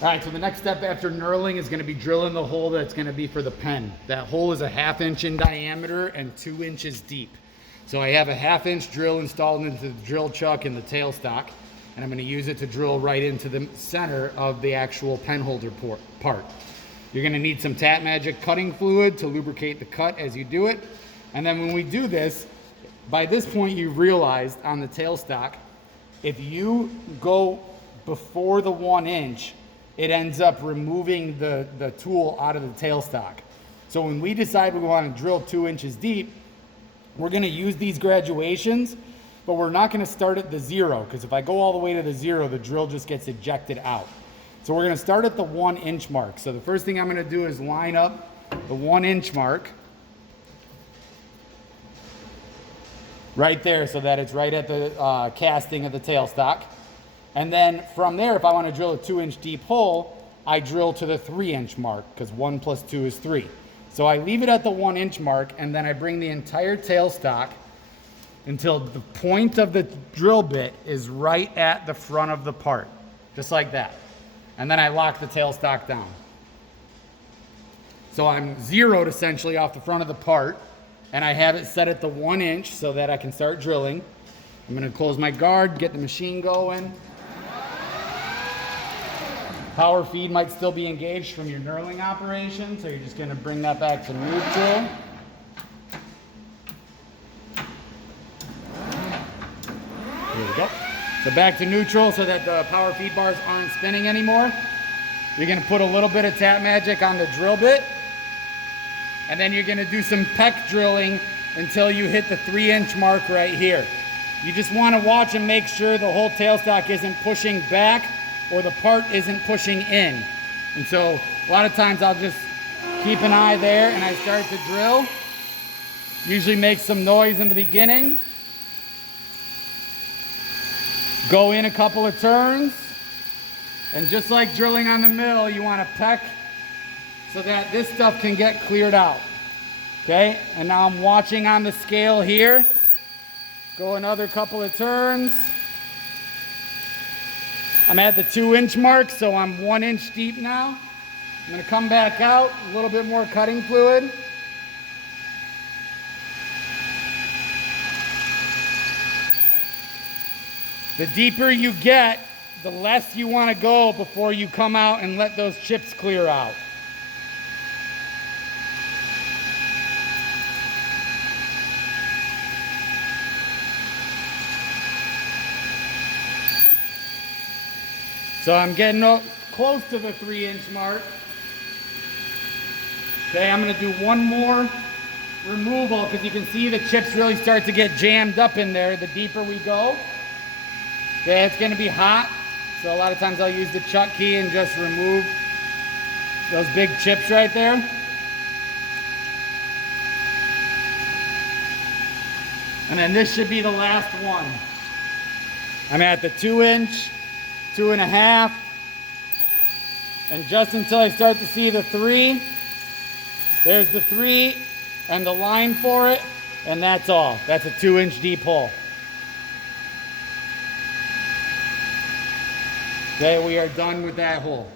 All right, so the next step after knurling is going to be drilling the hole that's going to be for the pen. That hole is a 1/2 inch in diameter and 2 inches deep. So I have a 1/2 inch drill installed into the drill chuck in the tailstock, and I'm going to use it to drill right into the center of the actual pen holder part. You're going to need some Tap Magic cutting fluid to lubricate the cut as you do it. And then when we do this, by this point you've realized on the tailstock, if you go before the 1 inch, it ends up removing the tool out of the tailstock. So when we decide we want to drill 2 inches deep, we're going to use these graduations, but we're not going to start at the 0, because if I go all the way to the 0, the drill just gets ejected out. So we're going to start at the 1 inch mark. So the first thing I'm going to do is line up the 1 inch mark right there, so that it's right at the casting of the tailstock. And then from there, if I want to drill a 2 inch deep hole, I drill to the 3 inch mark, because 1 plus 2 is 3. So I leave it at the 1 inch mark, and then I bring the entire tailstock until the point of the drill bit is right at the front of the part, just like that. And then I lock the tailstock down. So I'm zeroed essentially off the front of the part, and I have it set at the 1 inch so that I can start drilling. I'm going to close my guard, get the machine going. Power feed might still be engaged from your knurling operation, so you're just going to bring that back to neutral. Here we go. So back to neutral so that the power feed bars aren't spinning anymore. You're going to put a little bit of Tap Magic on the drill bit, and then you're going to do some peck drilling until you hit the 3 inch mark right here. You just want to watch and make sure the whole tailstock isn't pushing back or the part isn't pushing in. And so a lot of times I'll just keep an eye there and I start to drill. Usually make some noise in the beginning. Go in a couple of turns. And just like drilling on the mill, you want to peck so that this stuff can get cleared out. Okay, and now I'm watching on the scale here. Go another couple of turns. I'm at the 2 inch mark, so I'm 1 inch deep now. I'm going to come back out, a little bit more cutting fluid. The deeper you get, the less you want to go before you come out and let those chips clear out. So I'm getting close to the 3 inch mark. Okay, I'm going to do one more removal because you can see the chips really start to get jammed up in there the deeper we go. Okay, it's going to be hot, so a lot of times I'll use the chuck key and just remove those big chips right there. And then this should be the last one. I'm at the 2 inch, 2.5, and just until I start to see the 3, there's the 3 and the line for it, and that's all. That's a 2 inch deep hole. Okay, we are done with that hole.